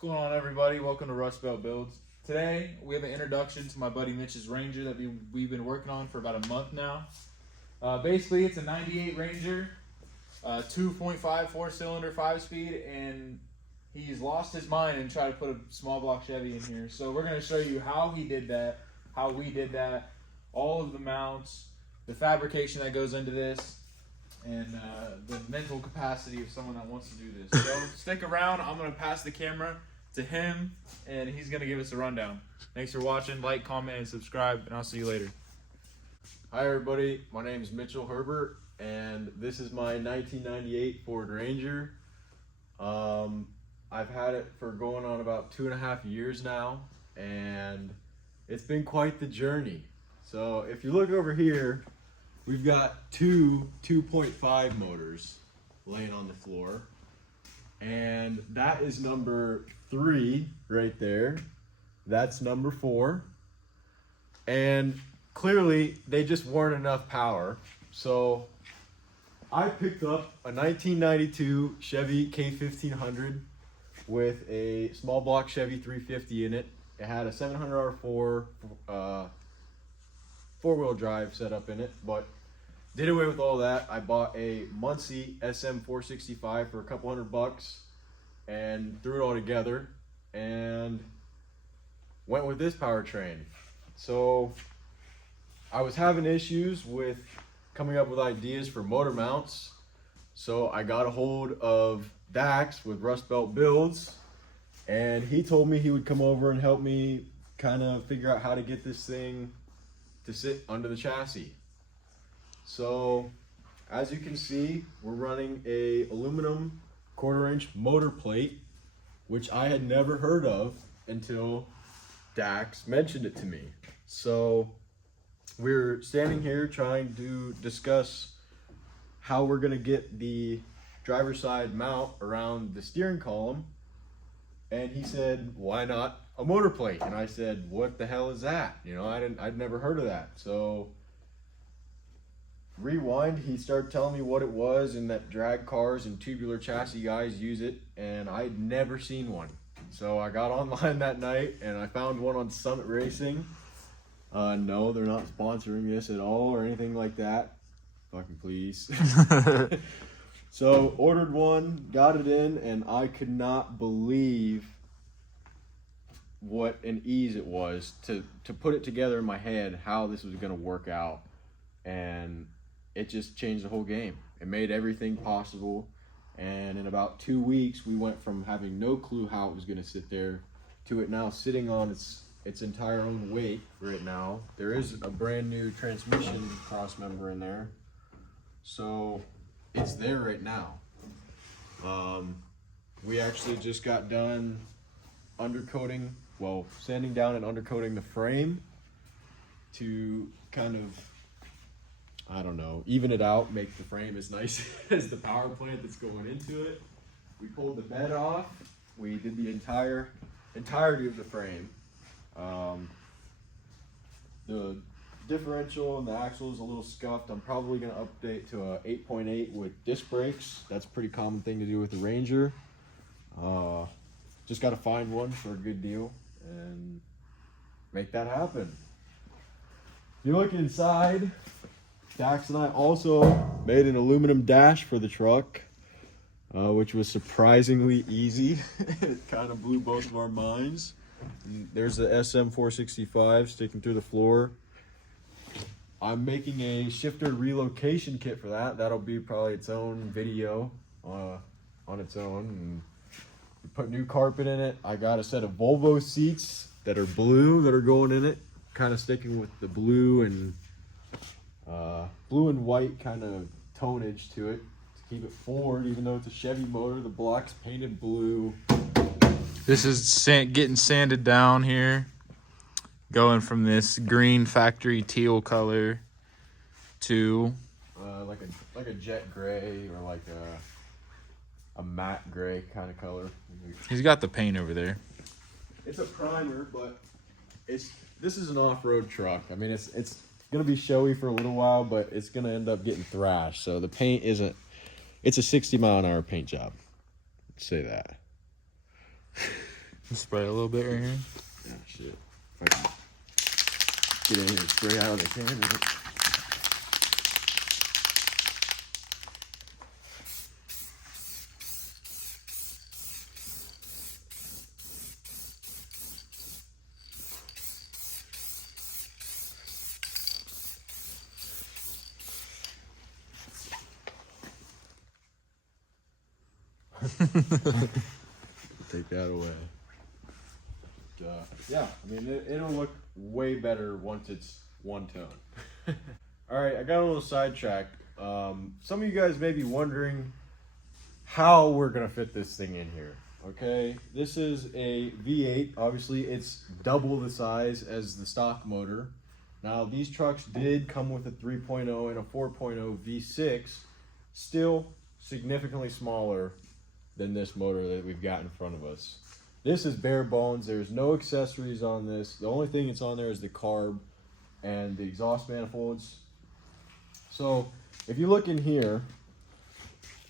going on, everybody? Welcome to Rust Belt Builds. Today we have an introduction to my buddy Mitch's Ranger that we've been working on for about a month now. Basically, it's a 98 Ranger, 2.5 4-cylinder 5-speed, and he's lost his mind and tried to put a small block Chevy in here. So we're going to show you how he did that, how we did that, all of the mounts, the fabrication that goes into this, and the mental capacity of someone that wants to do this. So stick around. I'm going to pass the camera to him, and he's going to give us a rundown. Thanks for watching. Like, comment, and subscribe, and I'll see you later. Hi everybody, my name is Mitchell Herbert, and this is my 1998 Ford Ranger. I've had it for going on about 2.5 years now, and it's been quite the journey. So if you look over here, we've got two 2.5 motors laying on the floor, and that is number 3 right there. That's number 4, and clearly they just weren't enough power. So I picked up a 1992 Chevy K1500 with a small block Chevy 350 in it. It had a 700 R4 four-wheel drive setup in it, but did away with all that. I bought a Muncie SM465 for a couple $100 and threw it all together and went with this powertrain. So I was having issues with coming up with ideas for motor mounts, so I got a hold of Dax with Rust Belt Builds, and he told me he would come over and help me kind of figure out how to get this thing to sit under the chassis. So as you can see, we're running a aluminum 1/4-inch motor plate, which I had never heard of until Dax mentioned it to me. So we're standing here trying to discuss how we're going to get the driver's side mount around the steering column, and he said, why not a motor plate? And I said, what the hell is that? You know, I'd never heard of that. So rewind, he started telling me what it was and that drag cars and tubular chassis guys use it, and I'd never seen one. So I got online that night and I found one on Summit Racing. No, they're not sponsoring this at all or anything like that. Fucking please. So ordered one, got it in, and I could not believe what an ease it was to put it together in my head, how this was going to work out. And it just changed the whole game. It made everything possible. And in about 2 weeks, we went from having no clue how it was going to sit there to it now sitting on its entire own weight right now. There is a brand new transmission cross member in there, so it's there right now. We actually just got done undercoating, well, sanding down and undercoating the frame to kind of, I don't know, even it out, make the frame as nice as the power plant that's going into it. We pulled the bed off. We did the entirety of the frame. The differential and the axle is a little scuffed. I'm probably going to update to a 8.8 with disc brakes. That's a pretty common thing to do with the Ranger. Just got to find one for a good deal and make that happen. If you look inside, Dax and I also made an aluminum dash for the truck, which was surprisingly easy. It kind of blew both of our minds. And there's the SM465 sticking through the floor. I'm making a shifter relocation kit for that. That'll be probably its own video on its own. And we put new carpet in it. I got a set of Volvo seats that are blue that are going in it, kind of sticking with the blue and white kind of tonage to it to keep it forward, even though it's a Chevy motor. The block's painted blue. This is getting sanded down here, going from this green factory teal color to like a jet gray or like a matte gray kind of color. he's got the paint over there. It's a primer, but this is an off-road truck. I mean, it's gonna be showy for a little while, but it's gonna end up getting thrashed. So the paint isn't. It's a 60-mile-an-hour paint job. Let's say that. Spray a little bit right here. Yeah, shit. If I can get in here and spray out of the can. Take that away. Yeah, I mean, it'll look way better once it's one tone. All right, I got a little sidetracked. Some of you guys may be wondering how we're gonna fit this thing in here. Okay, this is a V8. Obviously, it's double the size as the stock motor. Now, these trucks did come with a 3.0 and a 4.0 V6, still significantly smaller than this motor that we've got in front of us. This is bare bones. There's no accessories on this. The only thing that's on there is the carb and the exhaust manifolds. So if you look in here,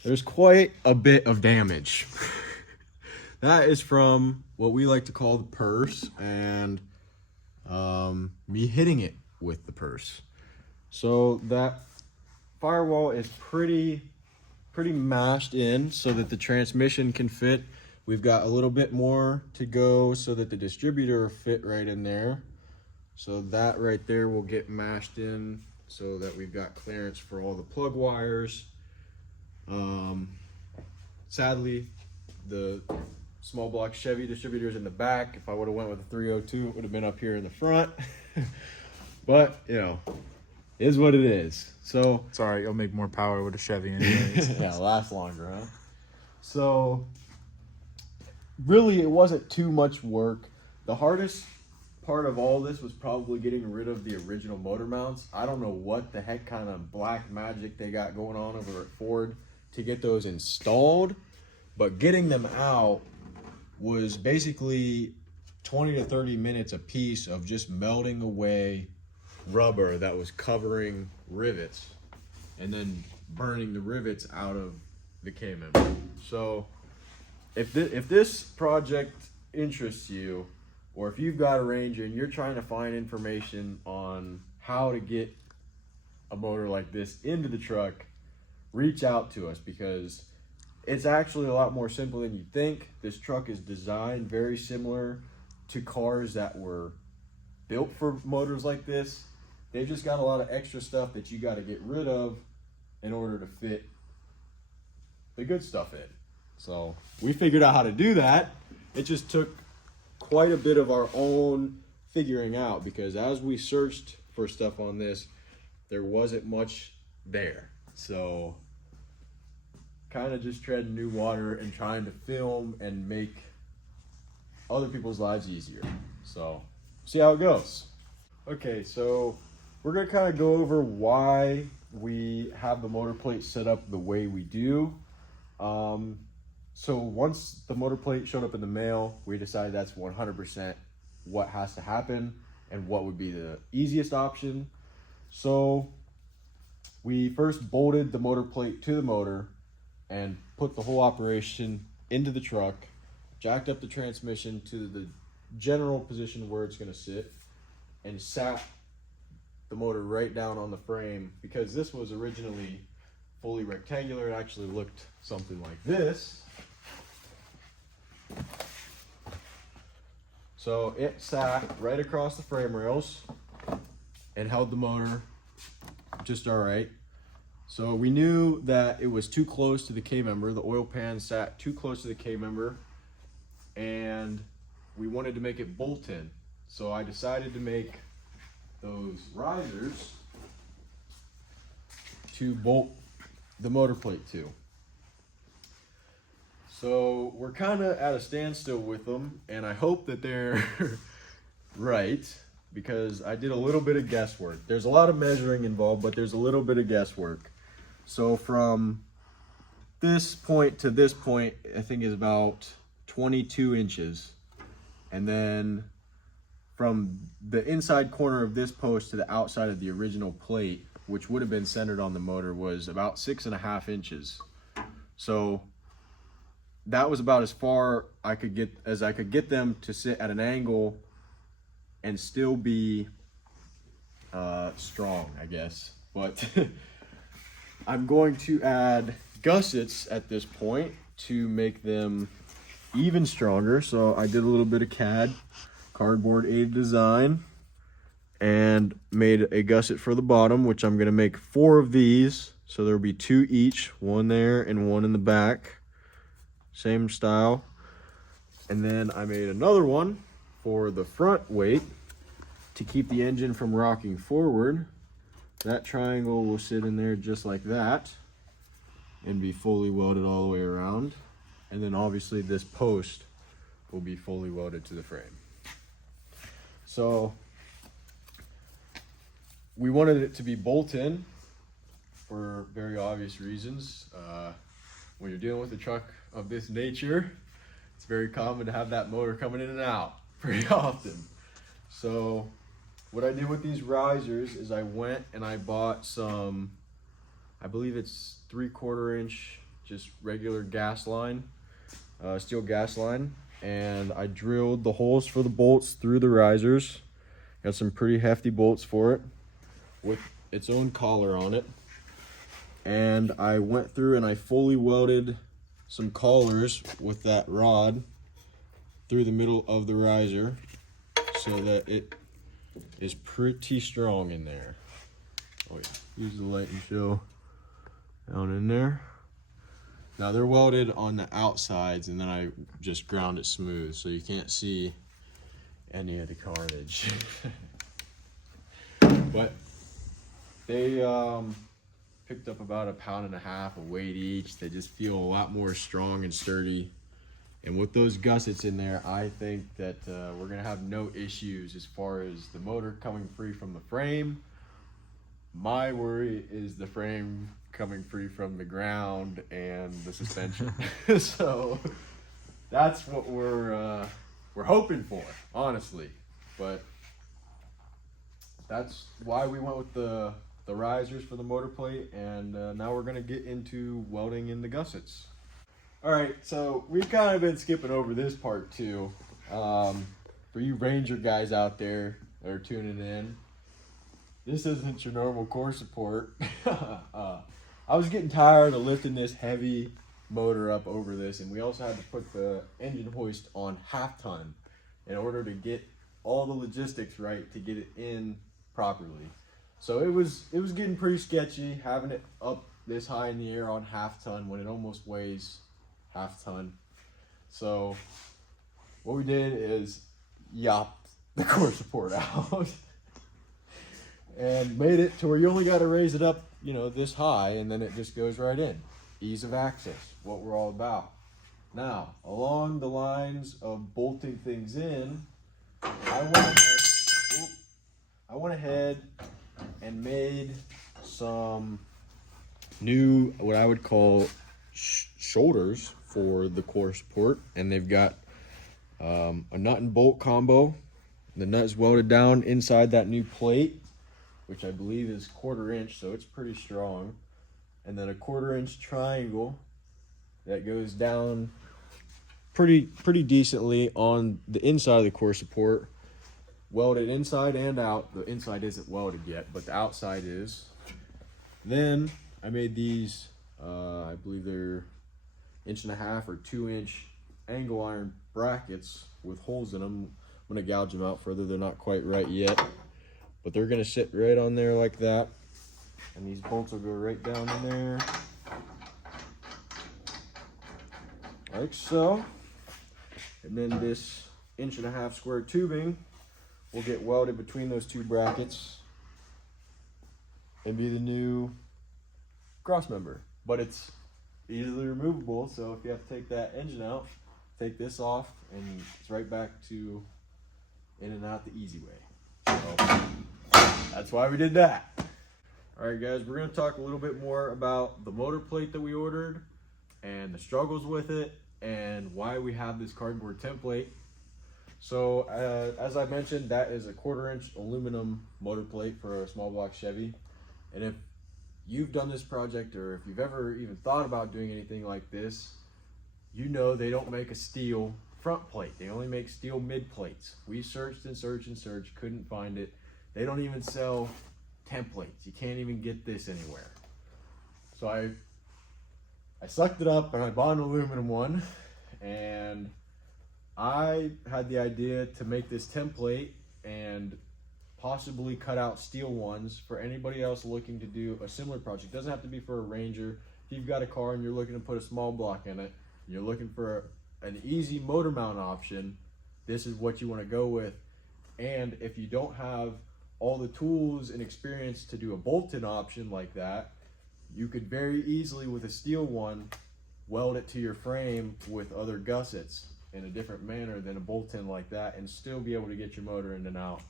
there's quite a bit of damage. That is from what we like to call the purse and me hitting it with the purse. So that firewall is pretty mashed in so that the transmission can fit. We've got a little bit more to go so that the distributor will fit right in there. So that right there will get mashed in so that we've got clearance for all the plug wires. Sadly, the small block Chevy distributor is in the back. If I would have went with a 302, it would have been up here in the front. But, you know, it is what it is. So It's alright, you'll make more power with a Chevy anyways. yeah, last longer, huh? So really, it wasn't too much work. The hardest part of all this was probably getting rid of the original motor mounts. I don't know what the heck kind of black magic they got going on over at Ford to get those installed, but getting them out was basically 20 to 30 minutes a piece of just melting away rubber that was covering rivets and then burning the rivets out of the K-member. So if this project interests you, or if you've got a Ranger and you're trying to find information on how to get a motor like this into the truck, reach out to us, because it's actually a lot more simple than you think. This truck is designed very similar to cars that were built for motors like this. They've just got a lot of extra stuff that you got to get rid of in order to fit the good stuff in. So we figured out how to do that. It just took quite a bit of our own figuring out, because as we searched for stuff on this, there wasn't much there. So kind of just treading new water and trying to film and make other people's lives easier. So see how it goes. Okay, so we're gonna kind of go over why we have the motor plate set up the way we do. So once the motor plate showed up in the mail, we decided that's 100% what has to happen and what would be the easiest option. So we first bolted the motor plate to the motor and put the whole operation into the truck, jacked up the transmission to the general position where it's going to sit, and sat the motor right down on the frame. Because this was originally fully rectangular, it actually looked something like this. So it sat right across the frame rails and held the motor just all right. So we knew that it was too close to the K-member. The oil pan sat too close to the K-member, and we wanted to make it bolt-in. So I decided to make those risers to bolt the motor plate to. So we're kind of at a standstill with them, and I hope that they're right, because I did a little bit of guesswork. There's a lot of measuring involved, but there's a little bit of guesswork. So from this point to this point, I think is about 22 inches. And then from the inside corner of this post to the outside of the original plate, which would have been centered on the motor, was about 6.5 inches. So that was about as far I could get them to sit at an angle and still be strong, I guess. But I'm going to add gussets at this point to make them even stronger. So I did a little bit of CAD, cardboard aided design, and made a gusset for the bottom, which I'm gonna make 4 of these. So there'll be 2 each, one there and one in the back, same style. And then I made another one for the front weight to keep the engine from rocking forward. That triangle will sit in there just like that and be fully welded all the way around. And then obviously this post will be fully welded to the frame. So we wanted it to be bolt in for very obvious reasons. When you're dealing with a truck of this nature, it's very common to have that motor coming in and out pretty often. So what I did with these risers is I went and I bought some, I believe it's 3/4 inch, just regular gas line, steel gas line. And I drilled the holes for the bolts through the risers. Got some pretty hefty bolts for it with its own collar on it. And I went through and I fully welded some collars with that rod through the middle of the riser so that it is pretty strong in there. Oh yeah, use the light and show down in there. Now they're welded on the outsides and then I just ground it smooth so you can't see any of the carnage. But they picked up about 1.5 pounds of weight each. They just feel a lot more strong and sturdy. And with those gussets in there, I think that we're gonna have no issues as far as the motor coming free from the frame. My worry is the frame coming free from the ground and the suspension. So that's what we're hoping for, honestly. But that's why we went with the risers for the motor plate, and now we're gonna get into welding in the gussets. All right, so we've kind of been skipping over this part too. For you Ranger guys out there that are tuning in, this isn't your normal core support. I was getting tired of lifting this heavy motor up over this, and we also had to put the engine hoist on 1/2 ton in order to get all the logistics right to get it in properly. So it was getting pretty sketchy having it up this high in the air on 1/2 ton when it almost weighs 1/2 ton. So what we did is yopped the core support out and made it to where you only got to raise it up, you know, this high, and then it just goes right in. Ease of access, what we're all about. Now, along the lines of bolting things in, I went ahead and made some new, what I would call shoulders for the core support, and they've got a nut and bolt combo. The nut is welded down inside that new plate, which I believe is 1/4 inch, so it's pretty strong. And then a 1/4 inch triangle that goes down pretty decently on the inside of the core support, welded inside and out. The inside isn't welded yet, but the outside is. Then I made these, I believe they're 1.5 or 2 inch angle iron brackets with holes in them. I'm gonna gouge them out further. They're not quite right yet, but they're gonna sit right on there like that. And these bolts will go right down in there, like so. And then this 1.5 inch square tubing will get welded between those 2 brackets and be the new cross member. But it's easily removable, so if you have to take that engine out, take this off, and it's right back to in and out the easy way. So that's why we did that. All right, guys, we're gonna talk a little bit more about the motor plate that we ordered and the struggles with it and why we have this cardboard template. So as I mentioned, that is a 1/4 inch aluminum motor plate for a small block Chevy. And if you've done this project, or if you've ever even thought about doing anything like this, you know they don't make a steel front plate. They only make steel mid plates. We searched and searched and searched, couldn't find it. They don't even sell templates. You can't even get this anywhere. So I sucked it up and I bought an aluminum one, and I had the idea to make this template and possibly cut out steel ones for anybody else looking to do a similar project. It doesn't have to be for a Ranger. If you've got a car and you're looking to put a small block in it, you're looking for an easy motor mount option, this is what you want to go with. And if you don't have all the tools and experience to do a bolt-in option like that, you could very easily, with a steel one, weld it to your frame with other gussets in a different manner than a bolt-in like that, and still be able to get your motor in and out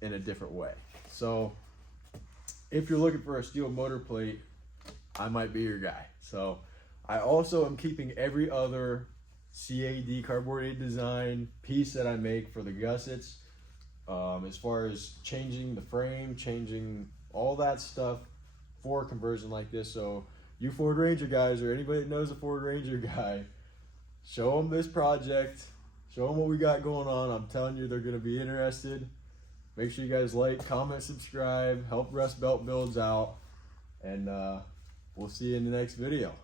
in a different way. So if you're looking for a steel motor plate, I might be your guy. So I also am keeping every other CAD cardboard design piece that I make for the gussets, as far as changing the frame, changing all that stuff for a conversion like this. So you Ford Ranger guys, or anybody that knows a Ford Ranger guy, show them this project, show them what we got going on. I'm telling you, they're going to be interested. Make sure you guys like, comment, subscribe, help Rust Belt Builds out, and we'll see you in the next video.